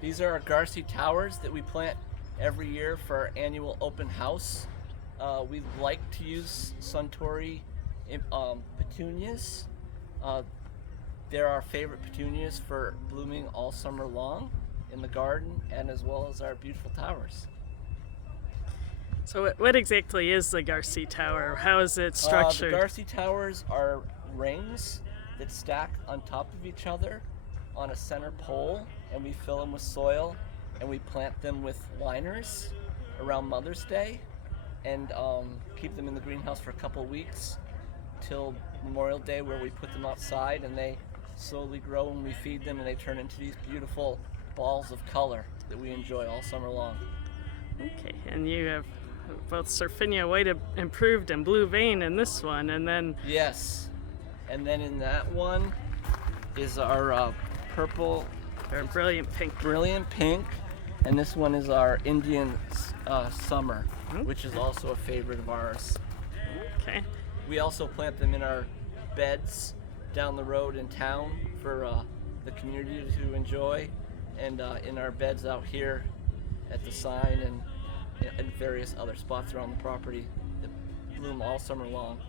These are our Garsy towers that we plant every year for our annual open house. We like to use Suntory Petunias. Uh, they're our favorite petunias for blooming all summer long in the garden, and as well as our beautiful towers. So what exactly is the Garsy Tower? How is it The structured? Garsy towers are rings that stack on top of each other on a center pole, and we fill them with soil, and we plant them with liners around Mother's Day, and keep them in the greenhouse for a couple weeks till Memorial Day, where we put them outside, and they slowly grow, and we feed them, and they turn into these beautiful balls of color that we enjoy all summer long. Okay, and you have both Surfinia White Improved and Blue Vein in this one, and then Yes, and then in that one is our purple our Brilliant pink, and this one is our Indian summer, which is also a favorite of ours. Okay. We also plant them in our beds down the road in town for the community to enjoy, and in our beds out here at the sign and various other spots around the property that bloom all summer long.